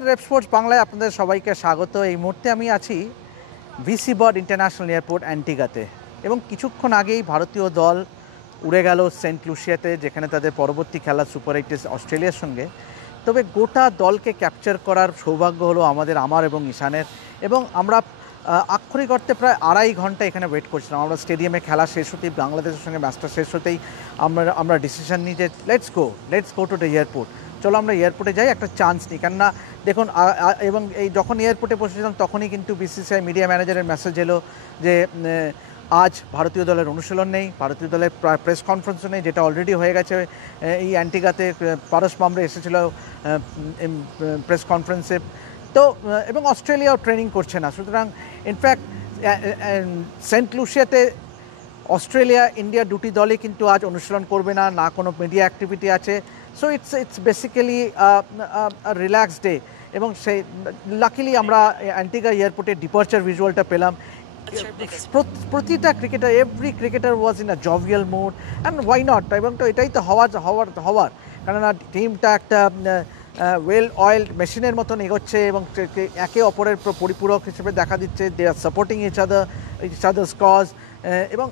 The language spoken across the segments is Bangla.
নমস্কার, রেপ স্পোর্টস বাংলায় আপনাদের সবাইকে স্বাগত। এই মুহূর্তে আমি আছি ভিসি বার্ড ইন্টারন্যাশনাল এয়ারপোর্ট অ্যান্টিগাতে, এবং কিছুক্ষণ আগেই ভারতীয় দল উড়ে গেল সেন্ট লুসিয়াতে, যেখানে তাদের পরবর্তী খেলা সুপার 8 অস্ট্রেলিয়ার সঙ্গে। তবে গোটা দলকে ক্যাপচার করার সৌভাগ্য হলো আমার এবং ঈশানের, এবং আমরা আক্ষরিক অর্থে প্রায় 2.5 ঘন্টা এখানে ওয়েট করছিলাম। আমরা স্টেডিয়ামে খেলা শেষ হতেই, বাংলাদেশের সঙ্গে ম্যাচটা শেষ হতেই আমরা ডিসিশন নিই যে let's go to the airport, চলো আমরা এয়ারপোর্টে যাই, একটা চান্স নিই। কেননা দেখুন, এবং এই যখন এয়ারপোর্টে বসেছিলাম তখনই কিন্তু বিসিসিআই মিডিয়া ম্যানেজারের মেসেজ এলো যে আজ ভারতীয় দলের অনুশীলন নেই, ভারতীয় দলের প্রেস কনফারেন্সও নেই, যেটা অলরেডি হয়ে গেছে। এই অ্যান্টিগাতে পারস মামরে এসেছিল প্রেস কনফারেন্সে, তো এবং অস্ট্রেলিয়াও ট্রেনিং করছে না। সুতরাং ইনফ্যাক্ট সেন্ট লুসিয়াতে অস্ট্রেলিয়া ইন্ডিয়া দুটি দলই কিন্তু আজ অনুশীলন করবে না, না কোনো মিডিয়া অ্যাক্টিভিটি আছে। So it's basically relax day, এবং সেই লাকিলি আমরা অ্যান্টিগা এয়ারপোর্টে ডিপার্চার ভিজুয়ালটা পেলাম। প্রতিটা cricketer, every cricketer was in a jovial mood, and why not, এবং তো এটাই তো হওয়ার কেননা টিমটা একটা ওয়েল অয়েলড মেশিনের মতন এগোচ্ছে, এবং একে অপরের পরিপূরক হিসেবে দেখা দিচ্ছে। দে আর সাপোর্টিং ইচ আদার্স কজ, এবং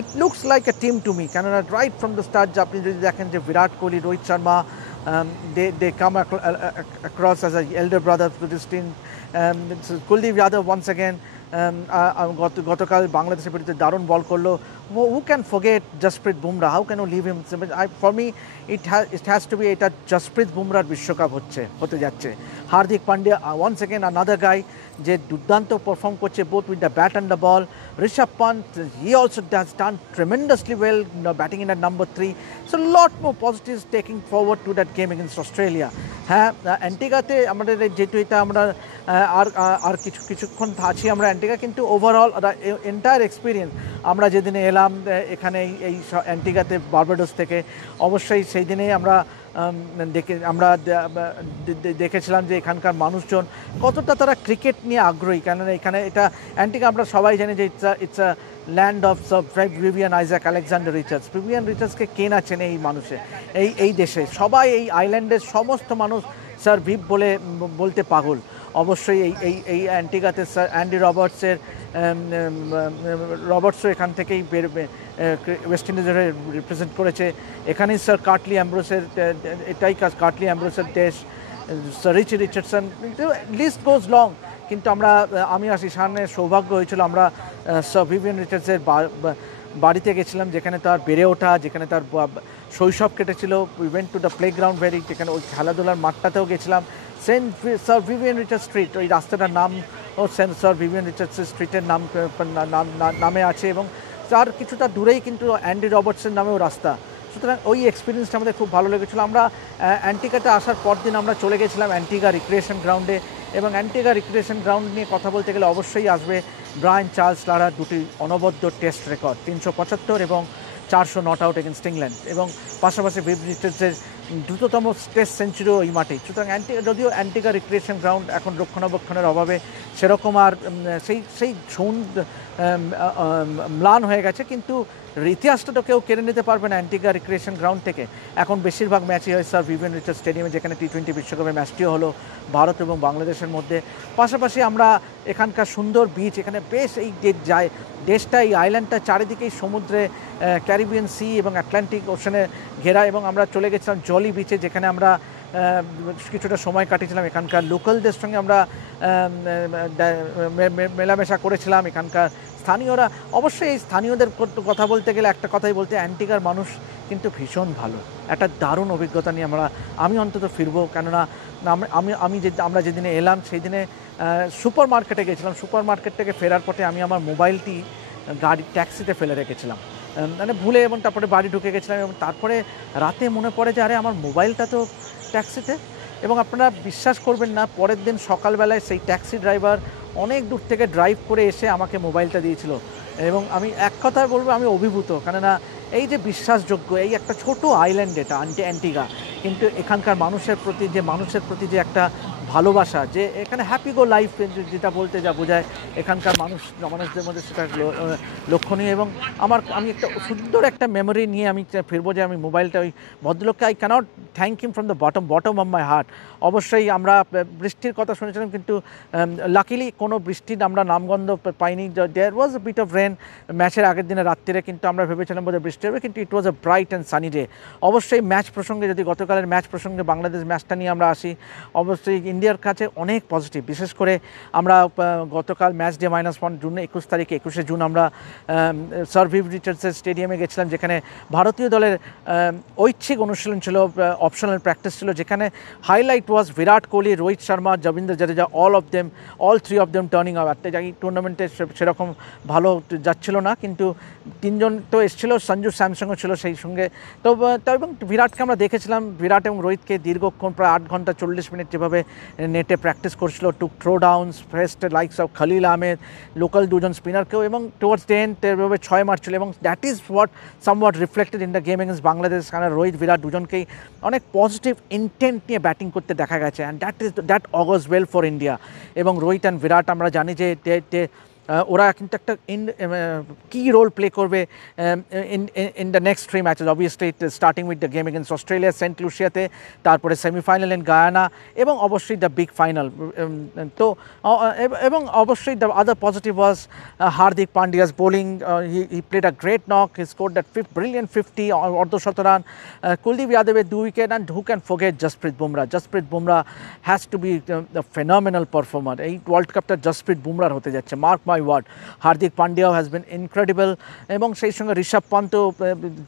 it looks like a team to me. কেননা রাইট ফ্রম দ্য স্টার্ট আপনি যদি দেখেন যে Virat Kohli, Rohit Sharma, they come across as an elder brother to this team. Kuldeep Yadav once again গতকাল বাংলাদেশের বিরুদ্ধে দারুণ বল করলো। Who can forget Jasprit Bumrah? How can you leave him? For me, it has to be এটা Jasprit Bumrahর বিশ্বকাপ হতে যাচ্ছে। Hardik Pandya once again another guy যে দুর্দান্ত পারফর্ম করছে both with the bat and the ball. Rishabh Pant, he also has done tremendously well, batting in at number 3. So a lot more positives taking forward to that game against Australia. হ্যাঁ, অ্যান্টিগাতে আমাদের যেহেতু এটা আমরা আর কিছুক্ষণ আছি আমরা অ্যান্টিগা, কিন্তু ওভারঅল এন্টায়ার এক্সপিরিয়েন্স আমরা যেদিনে এলাম এখানে এই অ্যান্টিগাতে বার্বাডোস থেকে, অবশ্যই সেই দিনেই আমরা দেখেছিলাম যে এখানকার মানুষজন কতটা তারা ক্রিকেট নিয়ে আগ্রহী। কেননা এখানে এটা অ্যান্টিগা আমরা সবাই জানি যে it's a land of Vivian Isaac Alexander Richards. Vivian রিচার্ডসকে কে না চেনে এই মানুষে, এই দেশে সবাই, এই আইল্যান্ডের সমস্ত মানুষ স্যার ভিভ বলতে পাগল। অবশ্যই এই অ্যান্টিগাতে স্যার অ্যান্ডি রবার্টসও এখান থেকেই ওয়েস্ট ইন্ডিজের রিপ্রেজেন্ট করেছে। এখানেই স্যার কার্টলি অ্যাম্ব্রোসের, এটাই কাজ, কার্টলি অ্যাম্ব্রোসের দেশ, স্যার রিচি রিচার্ডসন, লিস্ট গোজ লং। কিন্তু আমি ঈশানের সৌভাগ্য হয়েছিল, আমরা স্যার ভিভিয়ান রিচার্ডসের বাড়িতে গেছিলাম, যেখানে তার বেড়ে ওঠা, যেখানে তার শৈশব কেটেছিল। We went to the playground যেখানে ওই খেলাধুলার মাঠটাতেও গেছিলাম। স্যার ভিভিয়ান রিচার্ডস স্ট্রিট, ওই রাস্তাটার নাম স্যার ভিভিয়ান রিচার্ডস স্ট্রিটের নামে আছে, এবং তার কিছুটা দূরেই কিন্তু অ্যান্ডি রবার্টসের নামেও রাস্তা। সুতরাং ওই এক্সপিরিয়েন্সটা আমাদের খুব ভালো লেগেছিলো। আমরা অ্যান্টিগাতে আসার পর দিন আমরা চলে গেছিলাম অ্যান্টিগা রিক্রিয়েশন গ্রাউন্ডে, এবং অ্যান্টিগা রিক্রিয়েশন গ্রাউন্ড নিয়ে কথা বলতে গেলে অবশ্যই আসবে ব্রায়ান চার্লস লারার দুটি অনবদ্য টেস্ট রেকর্ড, 375 এবং 400 নট আউট এগেনস্ট ইংল্যান্ড, এবং পাশাপাশি ভিভ রিচার্ডসের দ্রুততম টেস্ট সেঞ্চুরিও এই মাঠে। সুতরাং যদিও অ্যান্টিগা রিক্রিয়েশন গ্রাউন্ড এখন রক্ষণাবেক্ষণের অভাবে সেরকম আর সেই ম্লান হয়ে গেছে, কিন্তু ইতিহাসটা তো কেউ কেড়ে নিতে পারবে না অ্যান্টিগা রিক্রিয়েশন গ্রাউন্ড থেকে। এখন বেশিরভাগ ম্যাচই হয় স্যার ভিভিয়ান রিচার্ডস স্টেডিয়ামে, যেখানে টি-20 বিশ্বকাপের ম্যাচটিও হলো ভারত এবং বাংলাদেশের মধ্যে। পাশাপাশি আমরা এখানকার সুন্দর বিচ, এখানে বেশ এই দেশটা, এই আইল্যান্ডটা চারিদিকেই সমুদ্রে, ক্যারিবিয়ান সি এবং আটলান্টিক ওশানে ঘেরা, এবং আমরা চলে গেছিলাম জলি বিচে, যেখানে আমরা কিছুটা সময় কাটিয়েছিলাম। এখানকার লোকালদের সঙ্গে আমরা মেলামেশা করেছিলাম। এখানকার স্থানীয়রা, অবশ্যই এই স্থানীয়দের কথা বলতে গেলে একটা কথাই বলতে, অ্যান্টিগার মানুষ কিন্তু ভীষণ ভালো, একটা দারুণ অভিজ্ঞতা নিয়ে আমি অন্তত ফিরবো। কেননা আমরা যেদিনে এলাম সেই দিনে সুপার মার্কেটে গেছিলাম। সুপার মার্কেট থেকে ফেরার পথে আমি আমার মোবাইলটি ট্যাক্সিতে ফেলে রেখেছিলাম, মানে ভুলে, এবং তারপরে বাড়ি ঢুকে গেছিলাম, এবং তারপরে রাতে মনে পড়ে যে আরে আমার মোবাইলটা তো ট্যাক্সিতে। এবং আপনারা বিশ্বাস করবেন না, পরের দিন সকালবেলায় সেই ট্যাক্সি ড্রাইভার অনেক দূর থেকে ড্রাইভ করে এসে আমাকে মোবাইলটা দিয়েছিল, এবং আমি এক কথায় বলবো আমি অভিভূত। কেননা এই যে বিশ্বাসযোগ্য, এই একটা ছোট আইল্যান্ড এটা অ্যান্টিগা, কিন্তু এখানকার মানুষের প্রতি যে একটা ভালোবাসা, যে এখানে হ্যাপি গো লাইফ যেটা বলতে যা বোঝায় এখানকার মানুষদের মধ্যে সেটা লক্ষণীয়। এবং আমি একটা সুন্দর একটা মেমোরি নিয়ে আমি ফিরবো, যে আমি মোবাইলটা ওই ভদ্রলোককে I cannot thank him from the bottom of my heart. অবশ্যই আমরা বৃষ্টির কথা শুনেছিলাম, কিন্তু লাকিলি কোনো বৃষ্টির আমরা নামগন্ধ পাইনি। দেয়ার ওয়াজ আ বিট অফ রেন ম্যাচের আগের দিনে রাত্রিরে, কিন্তু আমরা ভেবেছিলাম বোধহয় বৃষ্টি হবে, কিন্তু it was a bright and sunny day. অবশ্যই ম্যাচ প্রসঙ্গে, যদি গতকালের ম্যাচ প্রসঙ্গে বাংলাদেশ ম্যাচটা নিয়ে আমরা আসি, অবশ্যই ইন্ডিয়ার কাছে অনেক পজিটিভ। বিশেষ করে আমরা গতকাল ম্যাচ ডে -1 জুন 21শে জুন আমরা স্যার ভিভ রিচার্ডসের স্টেডিয়ামে গেছিলাম, যেখানে ভারতীয় দলের ঐচ্ছিক অনুশীলন ছিল, অপশনাল প্র্যাকটিস ছিল, যেখানে highlight was Virat Kohli, Rohit Sharma, Rabindra Jadeja, all three of them turning up. এই টুর্নামেন্টে সেরকম ভালো যাচ্ছিল না, কিন্তু তিনজন তো এসেছিল, সঞ্জু স্যামসংও ছিল সেই সঙ্গে। তো এবং বিরাটকে আমরা দেখেছিলাম, বিরাট এবং রোহিতকে দীর্ঘক্ষণ প্রায় 8 ঘন্টা 40 মিনিট যেভাবে নেটে প্র্যাকটিস করছিল, two throw downs, faced likes of Khaleel Ahmed, local দুজন স্পিনারকেও, এবং টুয়ার্ডস দ্য এন্ড এভাবে 6 মারছিল। এবং that is somewhat reflected in the game against Bangladesh. কারণ রোহিত বিরাট দুজনকেই অনেক পজিটিভ ইন্টেন্ট নিয়ে ব্যাটিং করতে দেখা গেছে, and that augurs well for India. এবং রোহিত অ্যান্ড বিরাট আমরা জানি যে ওরা কিন্তু একটা কি রোল প্লে করবে in the next 3 matches. Obviously starting with the game against Australia Saint লুসিয়াতে, তারপরে সেমিফাইনাল ইন গায়ানা, এবং অবশ্যই দ্য বিগ ফাইনাল। তো এবং অবশ্যই the other positive was Hardik Pandya's bowling. He played a great knock, he scored that brilliant 50 অর্ধশত রান। কুলদীপ যাদবের 2 wicket, and who can forget Jasprit Bumrah has to be the phenomenal performer. এই ওয়ার্ল্ড কাপটা জসপ্রীত বুমরার হতে যাচ্ছে, মার্ক মাই ওয়ার্ড। হার্দিক পান্ডিয়াও হ্যাজ বিন ইনক্রেডিবল, এবং সেই সঙ্গে ঋষভ পান্তও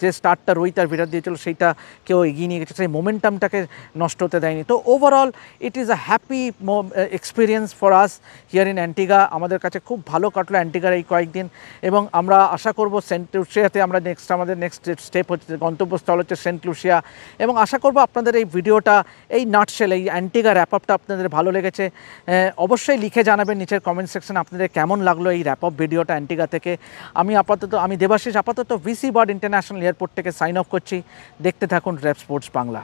যে স্টার্টটা রোহিত আর বিরাট দিয়েছিল, সেইটা কেউ এগিয়ে নিয়ে গেছে, সেই মোমেন্টামটাকে নষ্ট হতে দেয়নি। তো overall it is a happy experience for us here in Antigua. আমাদের কাছে খুব ভালো কাটলো অ্যান্টিগার এই কয়েকদিন, এবং আমরা আশা করব সেন্ট লুসিয়াতে আমরা আমাদের নেক্সট স্টেপ হচ্ছে, গন্তব্যস্থল হচ্ছে সেন্ট লুসিয়া। এবং আশা করব আপনাদের এই ভিডিওটা, এই নাটশেল, এই অ্যান্টিগা র্যাপ আপটা আপনাদের ভালো লেগেছে। অবশ্যই লিখে জানাবেন নিচের কমেন্ট সেকশনে আপনাদের কেমন লাগলো এই র্যাপ আপ ভিডিওটা অ্যান্টিগা থেকে। আমি দেবাশিস আপাতত ভিসি বার্ড ইন্টারন্যাশনাল এয়ারপোর্ট থেকে সাইন অফ করছি। দেখতে থাকুন রেপ স্পোর্টস বাংলা।